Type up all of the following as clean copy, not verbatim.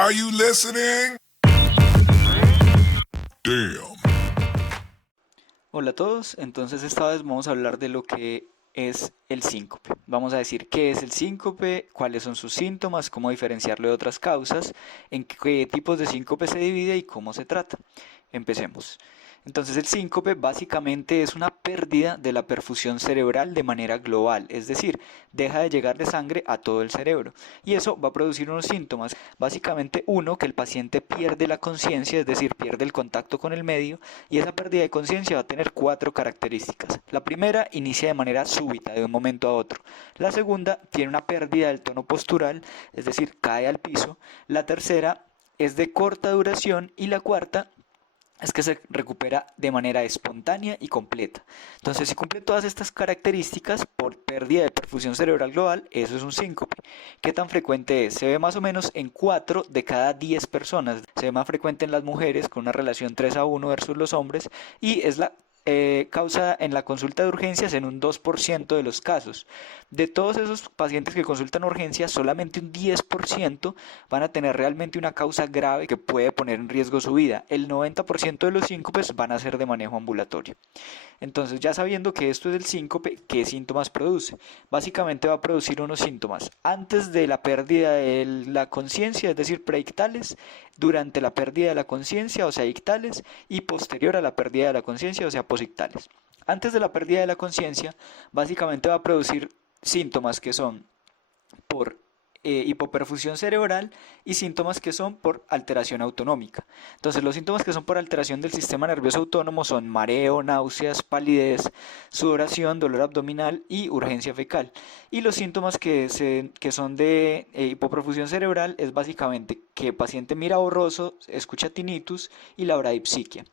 Are you listening? Damn. Hola a todos, entonces esta vez vamos a hablar de lo que es el síncope. Vamos a decir qué es el síncope, cuáles son sus síntomas, cómo diferenciarlo de otras causas, en qué tipos de síncope se divide y cómo se trata. Empecemos. Entonces el síncope básicamente es una pérdida de la perfusión cerebral de manera global, es decir, deja de llegarle sangre a todo el cerebro y eso va a producir unos síntomas. Básicamente uno, que el paciente pierde la conciencia, es decir, pierde el contacto con el medio y esa pérdida de conciencia va a tener cuatro características. La primera inicia de manera súbita, de un momento a otro. La segunda tiene una pérdida del tono postural, es decir, cae al piso. La tercera es de corta duración y la cuarta es que se recupera de manera espontánea y completa. Entonces, si cumple todas estas características por pérdida de perfusión cerebral global, eso es un síncope. ¿Qué tan frecuente es? Se ve más o menos en 4 de cada 10 personas. Se ve más frecuente en las mujeres con una relación 3:1 versus los hombres y es la causa en la consulta de urgencias en un 2% de los casos. De todos esos pacientes que consultan urgencias, solamente un 10% van a tener realmente una causa grave que puede poner en riesgo su vida. El 90% de los síncopes van a ser de manejo ambulatorio. Entonces, ya sabiendo que esto es el síncope, ¿qué síntomas produce? Básicamente va a producir unos síntomas antes de la pérdida de la conciencia, es decir, preictales, durante la pérdida de la conciencia, o sea, ictales, y posterior a la pérdida de la conciencia, o sea, posictales. Antes de la pérdida de la conciencia, básicamente va a producir síntomas que son por hipoperfusión cerebral y síntomas que son por alteración autonómica. Entonces, los síntomas que son por alteración del sistema nervioso autónomo son mareo, náuseas, palidez, sudoración, dolor abdominal y urgencia fecal. Y los síntomas que son de hipoperfusión cerebral es básicamente que el paciente mira borroso, escucha tinnitus y la bradipsiquia.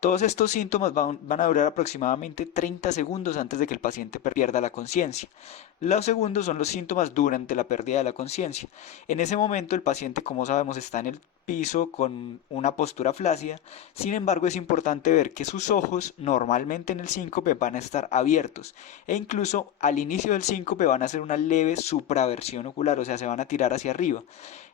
Todos estos síntomas van a durar aproximadamente 30 segundos antes de que el paciente pierda la conciencia. Los segundos son los síntomas durante la pérdida de la conciencia. En ese momento el paciente, como sabemos, está en el piso con una postura flácida. Sin embargo, es importante ver que sus ojos normalmente en el síncope van a estar abiertos e incluso al inicio del síncope van a hacer una leve supraversión ocular, o sea, se van a tirar hacia arriba.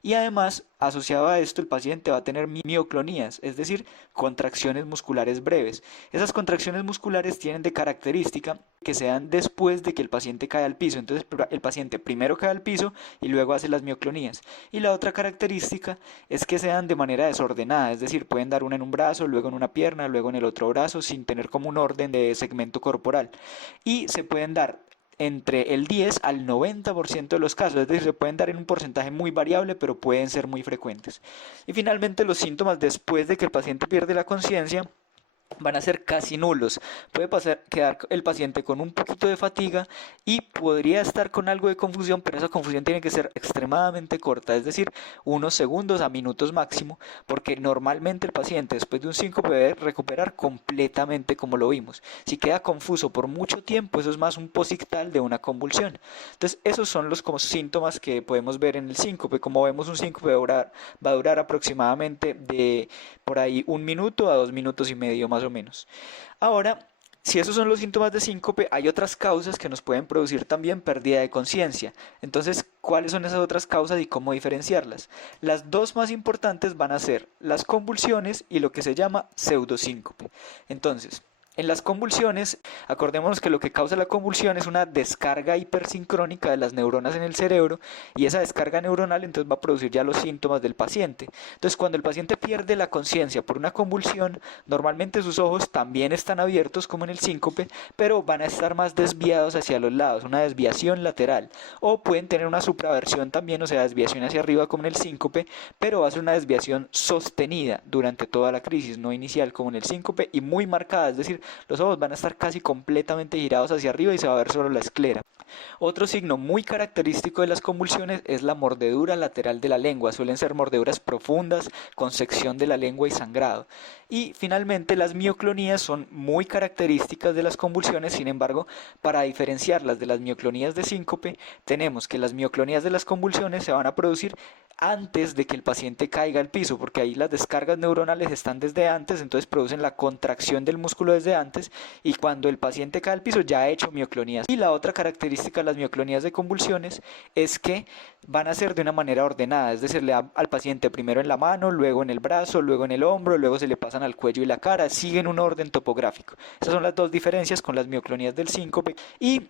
Y además, asociado a esto, el paciente va a tener mioclonías, es decir, contracciones musculares breves. Esas contracciones musculares tienen de característica que se dan después de que el paciente cae al piso. Entonces, el paciente primero cae al piso y luego hace las mioclonías. Y la otra característica es que se dan de manera desordenada, es decir, pueden dar una en un brazo, luego en una pierna, luego en el otro brazo, sin tener como un orden de segmento corporal. Y se pueden dar entre el 10 al 90% de los casos, es decir, se pueden dar en un porcentaje muy variable, pero pueden ser muy frecuentes. Y finalmente, los síntomas después de que el paciente pierde la conciencia van a ser casi nulos. Puede quedar el paciente con un poquito de fatiga y podría estar con algo de confusión, pero esa confusión tiene que ser extremadamente corta, es decir, unos segundos a minutos máximo, porque normalmente el paciente después de un síncope debe recuperar completamente como lo vimos. Si queda confuso por mucho tiempo, eso es más un posictal de una convulsión. Entonces, esos son los como síntomas que podemos ver en el síncope. Como vemos, un síncope va a durar aproximadamente de por ahí 1 minuto a 2 minutos y medio más o menos. Ahora, si esos son los síntomas de síncope, hay otras causas que nos pueden producir también pérdida de conciencia. Entonces, ¿cuáles son esas otras causas y cómo diferenciarlas? Las dos más importantes van a ser las convulsiones y lo que se llama pseudosíncope. Entonces, en las convulsiones, acordémonos que lo que causa la convulsión es una descarga hipersincrónica de las neuronas en el cerebro y esa descarga neuronal entonces va a producir ya los síntomas del paciente. Entonces, cuando el paciente pierde la conciencia por una convulsión, normalmente sus ojos también están abiertos como en el síncope, pero van a estar más desviados hacia los lados, una desviación lateral. O pueden tener una supraversión también, o sea, desviación hacia arriba como en el síncope, pero va a ser una desviación sostenida durante toda la crisis, no inicial como en el síncope y muy marcada, es decir, los ojos van a estar casi completamente girados hacia arriba y se va a ver solo la esclera. Otro signo muy característico de las convulsiones es la mordedura lateral de la lengua. Suelen ser mordeduras profundas, con sección de la lengua y sangrado. Y finalmente las mioclonías son muy características de las convulsiones. Sin embargo, para diferenciarlas de las mioclonías de síncope, tenemos que las mioclonías de las convulsiones se van a producir antes de que el paciente caiga al piso, porque ahí las descargas neuronales están desde antes, entonces producen la contracción del músculo desde antes, y cuando el paciente cae al piso ya ha hecho mioclonías. Y la otra característica de las mioclonías de convulsiones es que van a ser de una manera ordenada, es decir, le da al paciente primero en la mano, luego en el brazo, luego en el hombro, luego se le pasan al cuello y la cara, siguen un orden topográfico. Esas son las dos diferencias con las mioclonías del síncope. Y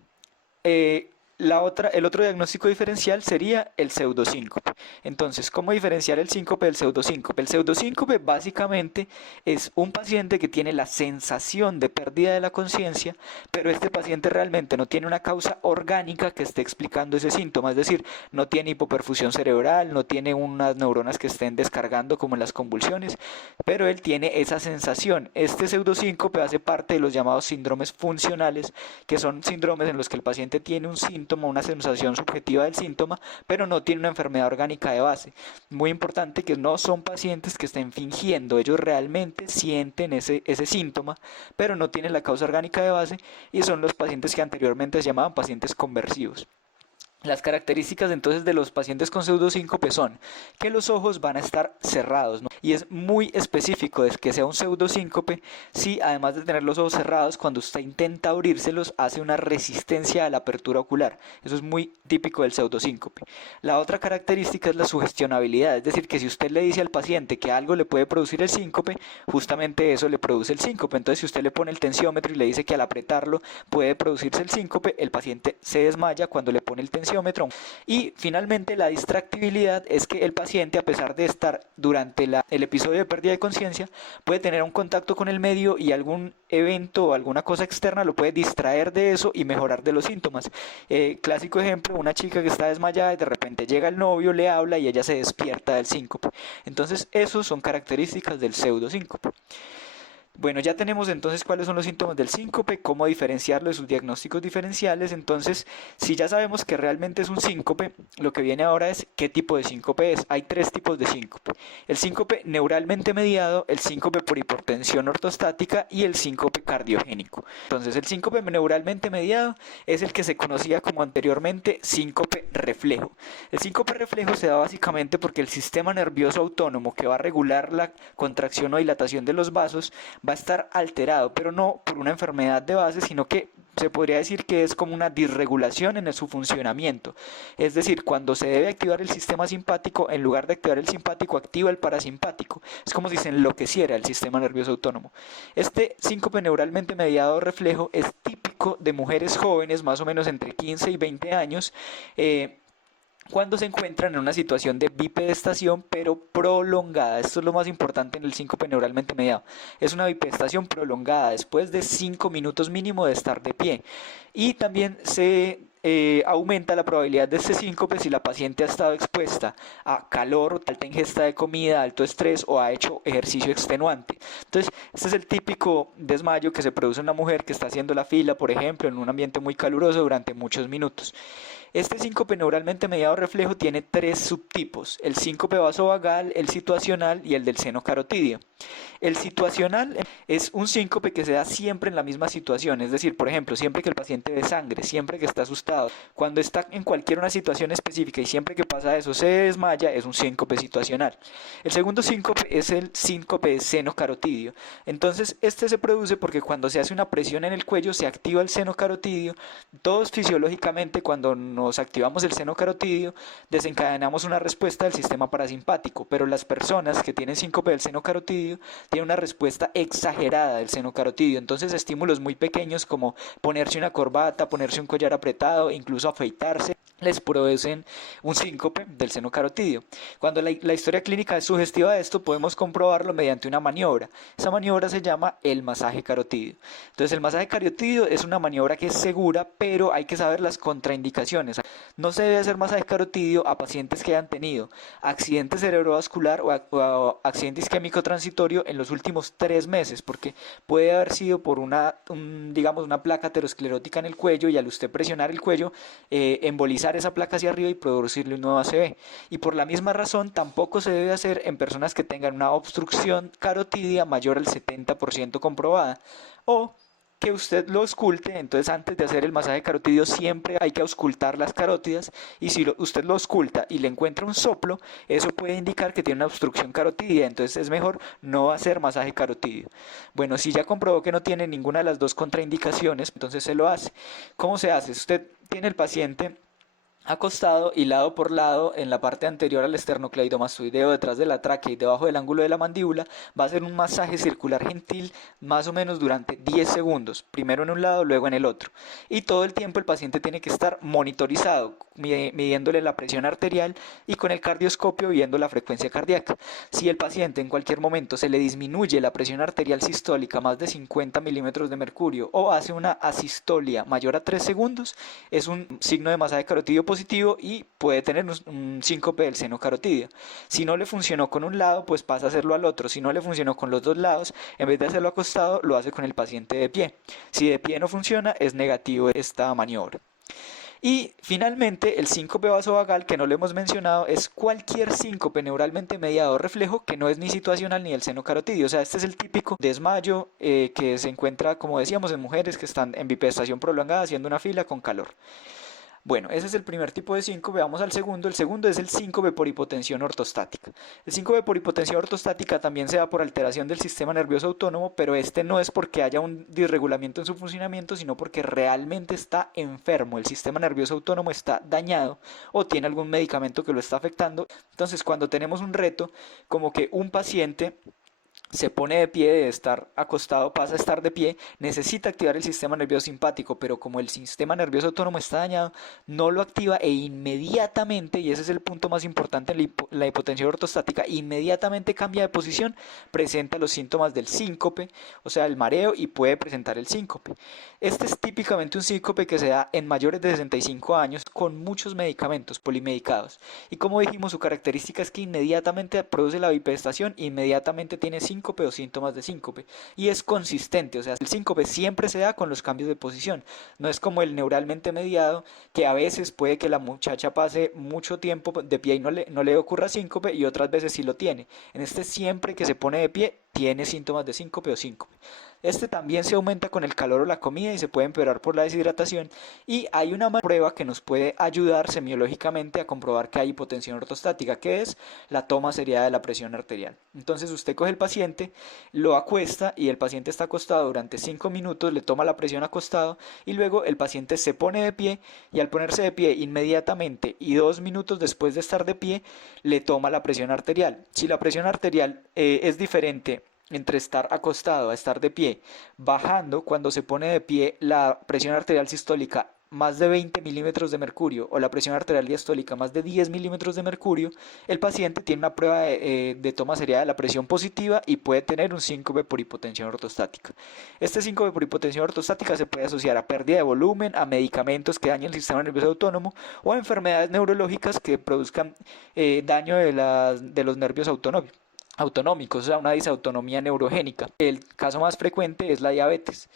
el otro diagnóstico diferencial sería el pseudosíncope. Entonces, ¿cómo diferenciar el síncope del pseudosíncope? El pseudosíncope básicamente es un paciente que tiene la sensación de pérdida de la conciencia, pero este paciente realmente no tiene una causa orgánica que esté explicando ese síntoma, es decir, no tiene hipoperfusión cerebral, no tiene unas neuronas que estén descargando como en las convulsiones, pero él tiene esa sensación. Este pseudosíncope hace parte de los llamados síndromes funcionales, que son síndromes en los que el paciente tiene un síntoma, una sensación subjetiva del síntoma, pero no tiene una enfermedad orgánica de base. Muy importante que no son pacientes que estén fingiendo, ellos realmente sienten ese síntoma, pero no tienen la causa orgánica de base, y son los pacientes que anteriormente se llamaban pacientes conversivos. Las características entonces de los pacientes con pseudosíncope son que los ojos van a estar cerrados, ¿no? Y es muy específico de que sea un pseudosíncope si además de tener los ojos cerrados, cuando usted intenta abrírselos hace una resistencia a la apertura ocular. Eso es muy típico del pseudosíncope. La otra característica es la sugestionabilidad, es decir, que si usted le dice al paciente que algo le puede producir el síncope, justamente eso le produce el síncope. Entonces, si usted le pone el tensiómetro y le dice que al apretarlo puede producirse el síncope, el paciente se desmaya cuando le pone el tensiómetro. Y finalmente la distractibilidad es que el paciente, a pesar de estar durante el episodio de pérdida de conciencia, puede tener un contacto con el medio y algún evento o alguna cosa externa lo puede distraer de eso y mejorar de los síntomas. Clásico ejemplo, una chica que está desmayada y de repente llega el novio, le habla y ella se despierta del síncope. Entonces, esos son características del pseudosíncope. Bueno, ya tenemos entonces cuáles son los síntomas del síncope, cómo diferenciarlo de sus diagnósticos diferenciales. Entonces, si ya sabemos que realmente es un síncope, lo que viene ahora es qué tipo de síncope es. Hay tres tipos de síncope: el síncope neuralmente mediado, el síncope por hipotensión ortostática y el síncope cardiogénico. Entonces, el síncope neuralmente mediado es el que se conocía como anteriormente síncope reflejo. El síncope reflejo se da básicamente porque el sistema nervioso autónomo que va a regular la contracción o dilatación de los vasos va a estar alterado, pero no por una enfermedad de base, sino que se podría decir que es como una disregulación en su funcionamiento. Es decir, cuando se debe activar el sistema simpático, en lugar de activar el simpático, activa el parasimpático. Es como si se enloqueciera el sistema nervioso autónomo. Este síncope neuralmente mediado reflejo es típico de mujeres jóvenes, más o menos entre 15 y 20 años, cuando se encuentran en una situación de bipedestación pero prolongada. Esto es lo más importante en el síncope neuralmente mediado. Es una bipedestación prolongada después de 5 minutos mínimo de estar de pie. Y también se aumenta la probabilidad de este síncope si la paciente ha estado expuesta a calor, alta ingesta de comida, alto estrés o ha hecho ejercicio extenuante. Entonces, este es el típico desmayo que se produce en una mujer que está haciendo la fila, por ejemplo, en un ambiente muy caluroso durante muchos minutos. Este síncope neuralmente mediado reflejo tiene tres subtipos: el síncope vasovagal, el situacional y el del seno carotidio. El situacional es un síncope que se da siempre en la misma situación, es decir, por ejemplo, siempre que el paciente ve sangre, siempre que está asustado, cuando está en cualquier una situación específica y siempre que pasa eso se desmaya, es un síncope situacional. El segundo síncope es el síncope de seno carotidio. Entonces, este se produce porque cuando se hace una presión en el cuello se activa el seno carotidio. Todos fisiológicamente, cuando nos activamos el seno carotidio, desencadenamos una respuesta del sistema parasimpático, pero las personas que tienen síncope del seno carotidio tienen una respuesta exagerada del seno carotidio. Entonces, estímulos muy pequeños como ponerse una corbata, ponerse un collar apretado, incluso afeitarse, les producen un síncope del seno carotidio. Cuando la historia clínica es sugestiva de esto, podemos comprobarlo mediante una maniobra. Esa maniobra se llama el masaje carotidio. Entonces, el masaje carotidio es una maniobra que es segura, pero hay que saber las contraindicaciones. No se debe hacer masaje carotidio a pacientes que hayan tenido accidente cerebrovascular o accidente isquémico transitorio en los últimos 3 meses, porque puede haber sido por una placa aterosclerótica en el cuello, y al usted presionar el cuello, embolizar esa placa hacia arriba y producirle un nuevo ACV. Y por la misma razón tampoco se debe hacer en personas que tengan una obstrucción carotidia mayor al 70% comprobada, o que usted lo ausculte. Entonces antes de hacer el masaje carotídeo siempre hay que auscultar las carótidas, y si usted lo ausculta y le encuentra un soplo, eso puede indicar que tiene una obstrucción carotídea, entonces es mejor no hacer masaje carotídeo. Bueno, si ya comprobó que no tiene ninguna de las dos contraindicaciones, entonces se lo hace. ¿Cómo se hace? Usted tiene el paciente acostado y lado por lado en la parte anterior al esternocleidomastoideo, detrás de la tráquea y debajo del ángulo de la mandíbula. Va a hacer un masaje circular gentil más o menos durante 10 segundos, primero en un lado, luego en el otro, y todo el tiempo el paciente tiene que estar monitorizado, midiéndole la presión arterial y con el cardioscopio viendo la frecuencia cardíaca. Si el paciente en cualquier momento se le disminuye la presión arterial sistólica más de 50 milímetros de mercurio o hace una asistolia mayor a 3 segundos, es un signo de masaje carotídeo positivo y puede tener un síncope del seno carotídeo. Si no le funcionó con un lado, pues pasa a hacerlo al otro. Si no le funcionó con los dos lados, en vez de hacerlo acostado, lo hace con el paciente de pie. Si de pie no funciona, es negativo esta maniobra. Y finalmente el síncope vasovagal, que no lo hemos mencionado, es cualquier síncope neuralmente mediado reflejo que no es ni situacional ni del seno carotídeo. O sea, este es el típico desmayo que se encuentra, como decíamos, en mujeres que están en bipedestación prolongada haciendo una fila con calor. Bueno, ese es el primer tipo de síncope. Vamos al segundo. El segundo es el síncope por hipotensión ortostática. El síncope por hipotensión ortostática también se da por alteración del sistema nervioso autónomo, pero este no es porque haya un disregulamiento en su funcionamiento, sino porque realmente está enfermo. El sistema nervioso autónomo está dañado o tiene algún medicamento que lo está afectando. Entonces, cuando tenemos un reto, como que un paciente se pone de pie, de estar acostado pasa a estar de pie, necesita activar el sistema nervioso simpático, pero como el sistema nervioso autónomo está dañado, no lo activa e inmediatamente, y ese es el punto más importante en la hipotensión ortostática, inmediatamente cambia de posición, presenta los síntomas del síncope, o sea, el mareo, y puede presentar el síncope. Este es típicamente un síncope que se da en mayores de 65 años con muchos medicamentos polimedicados. Y como dijimos, su característica es que inmediatamente produce la bipedestación, inmediatamente tiene síncope o síntomas de síncope, y es consistente. O sea, el síncope siempre se da con los cambios de posición. No es como el neuralmente mediado, que a veces puede que la muchacha pase mucho tiempo de pie y no le ocurra síncope, y otras veces sí lo tiene. En este, siempre que se pone de pie tiene síntomas de síncope o síncope. Este también se aumenta con el calor o la comida y se puede empeorar por la deshidratación, y hay una prueba que nos puede ayudar semiológicamente a comprobar que hay hipotensión ortostática, que es la toma seriada de la presión arterial. Entonces usted coge el paciente, lo acuesta, y el paciente está acostado durante 5 minutos, le toma la presión acostado, y luego el paciente se pone de pie, y al ponerse de pie inmediatamente y 2 minutos después de estar de pie, le toma la presión arterial. Si la presión arterial es diferente entre estar acostado a estar de pie, bajando cuando se pone de pie la presión arterial sistólica más de 20 milímetros de mercurio o la presión arterial diastólica más de 10 milímetros de mercurio, el paciente tiene una prueba de toma seriada de la presión positiva y puede tener un síncope por hipotensión ortostática. Este síncope por hipotensión ortostática se puede asociar a pérdida de volumen, a medicamentos que dañen el sistema nervioso autónomo o a enfermedades neurológicas que produzcan daño de los nervios autonómicos, o sea, una disautonomía neurogénica. El caso más frecuente es la diabetes.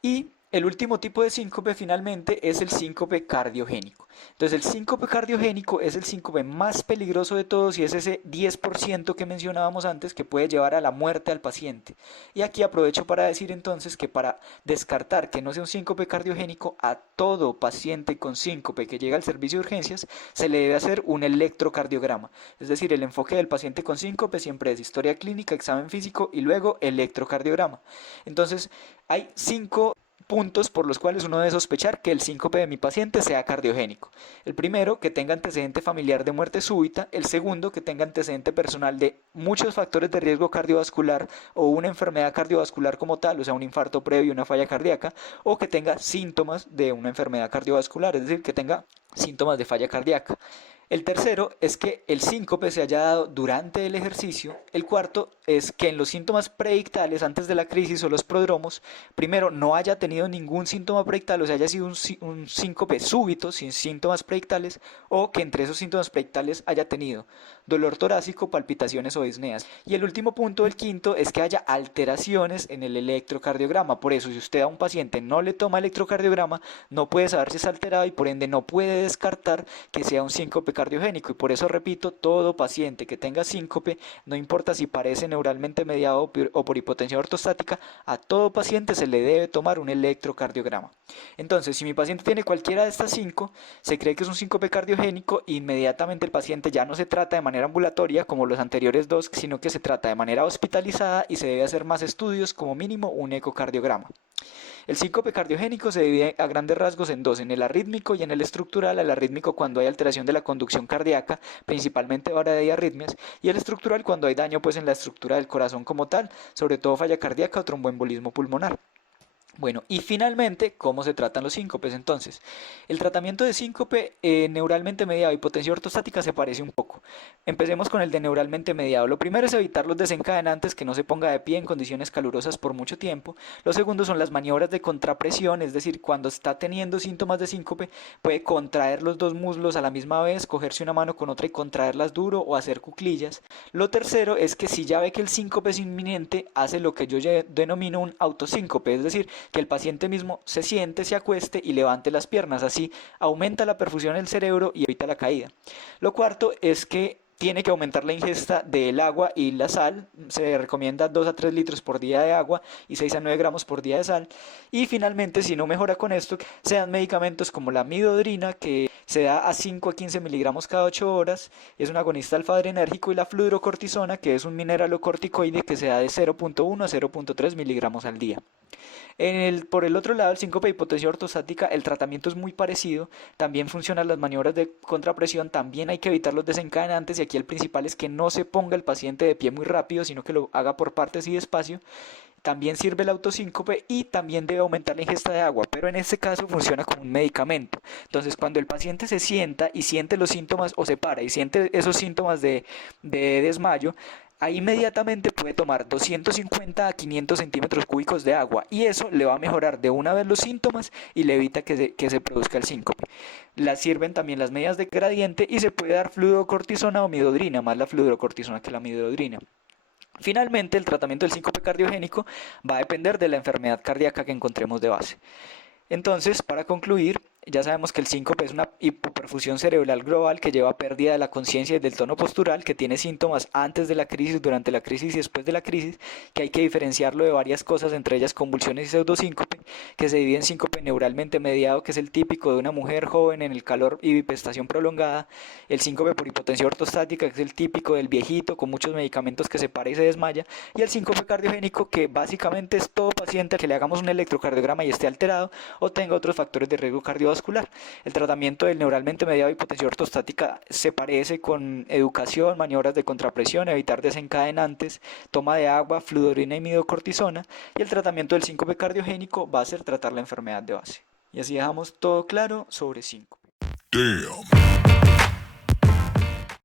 Y el último tipo de síncope finalmente es el síncope cardiogénico. Entonces el síncope cardiogénico es el síncope más peligroso de todos y es ese 10% que mencionábamos antes que puede llevar a la muerte al paciente. Y aquí aprovecho para decir entonces que para descartar que no sea un síncope cardiogénico, a todo paciente con síncope que llega al servicio de urgencias se le debe hacer un electrocardiograma. Es decir, el enfoque del paciente con síncope siempre es historia clínica, examen físico y luego electrocardiograma. Entonces hay 5 puntos por los cuales uno debe sospechar que el síncope de mi paciente sea cardiogénico. El primero, que tenga antecedente familiar de muerte súbita. El segundo, que tenga antecedente personal de muchos factores de riesgo cardiovascular o una enfermedad cardiovascular como tal, o sea, un infarto previo, una falla cardíaca, o que tenga síntomas de una enfermedad cardiovascular, es decir, que tenga síntomas de falla cardíaca. El tercero es que el síncope se haya dado durante el ejercicio. El cuarto es que en los síntomas preictales, antes de la crisis o los prodromos, primero no haya tenido ningún síntoma preictal, o sea, haya sido un síncope súbito, sin síntomas preictales, o que entre esos síntomas preictales haya tenido dolor torácico, palpitaciones o disneas. Y el último punto, el quinto, es que haya alteraciones en el electrocardiograma. Por eso, si usted a un paciente no le toma electrocardiograma, no puede saber si es alterado y por ende no puede descartar que sea un síncope cardiogénico. Y por eso repito, todo paciente que tenga síncope, no importa si parece neuralmente mediado o por hipotensión ortostática, a todo paciente se le debe tomar un electrocardiograma. Entonces, si mi paciente tiene cualquiera de estas 5, se cree que es un síncope cardiogénico, inmediatamente el paciente ya no se trata de manera ambulatoria como los anteriores dos, sino que se trata de manera hospitalizada y se debe hacer más estudios, como mínimo un ecocardiograma. El síncope cardiogénico se divide a grandes rasgos en dos, en el arrítmico y en el estructural. El arrítmico cuando hay alteración de la conducción cardíaca, principalmente hora de arritmias, y el estructural cuando hay daño pues en la estructura del corazón como tal, sobre todo falla cardíaca o tromboembolismo pulmonar. Bueno, y finalmente, ¿cómo se tratan los síncopes? Entonces, el tratamiento de síncope neuralmente mediado y hipotensión ortostática se parece un poco. Empecemos con el de neuralmente mediado. Lo primero es evitar los desencadenantes, que no se ponga de pie en condiciones calurosas por mucho tiempo. Lo segundo son las maniobras de contrapresión, es decir, cuando está teniendo síntomas de síncope, puede contraer los dos muslos a la misma vez, cogerse una mano con otra y contraerlas duro o hacer cuclillas. Lo tercero es que si ya ve que el síncope es inminente, hace lo que yo denomino un autosíncope, es decir, que el paciente mismo se siente, se acueste y levante las piernas. Así aumenta la perfusión del cerebro y evita la caída. Lo cuarto es que tiene que aumentar la ingesta del agua y la sal. Se recomienda 2 a 3 litros por día de agua y 6 a 9 gramos por día de sal. Y finalmente, si no mejora con esto, sean medicamentos como la midodrina, que se da a 5 a 15 miligramos cada 8 horas. Es un agonista alfa-adrenérgico, y la fluorocortisona, que es un mineralocorticoide que se da de 0.1 a 0.3 miligramos al día. Por el otro lado, el síncope de hipotensión ortostática, el tratamiento es muy parecido. También funcionan las maniobras de contrapresión. También hay que evitar los desencadenantes. Y aquí el principal es que no se ponga el paciente de pie muy rápido, sino que lo haga por partes y despacio. También sirve el autosíncope y también debe aumentar la ingesta de agua, pero en este caso funciona como un medicamento. Entonces, cuando el paciente se sienta y siente los síntomas o se para y siente esos síntomas de desmayo, ahí inmediatamente puede tomar 250 a 500 centímetros cúbicos de agua, y eso le va a mejorar de una vez los síntomas y le evita que se produzca el síncope. La sirven también las medidas de gradiente y se puede dar fluorocortisona o midodrina, más la fluorocortisona que la midodrina. Finalmente, el tratamiento del síncope cardiogénico va a depender de la enfermedad cardíaca que encontremos de base. Entonces, para concluir, ya sabemos que el síncope es una hipoperfusión cerebral global que lleva a pérdida de la conciencia y del tono postural, que tiene síntomas antes de la crisis, durante la crisis y después de la crisis, que hay que diferenciarlo de varias cosas, entre ellas convulsiones y pseudosíncope, que se divide en síncope neuralmente mediado, que es el típico de una mujer joven en el calor y bipestación prolongada; el síncope por hipotensión ortostática, que es el típico del viejito con muchos medicamentos que se para y se desmaya; y el síncope cardiogénico, que básicamente es todo paciente al que le hagamos un electrocardiograma y esté alterado o tenga otros factores de riesgo cardiovascular. El tratamiento del neuralmente mediado de hipotensión ortostática se parece con educación, maniobras de contrapresión, evitar desencadenantes, toma de agua, fluorina y midocortisona; y el tratamiento del síncope cardiogénico va a ser tratar la enfermedad de base. Y así dejamos todo claro sobre síncope. Damn.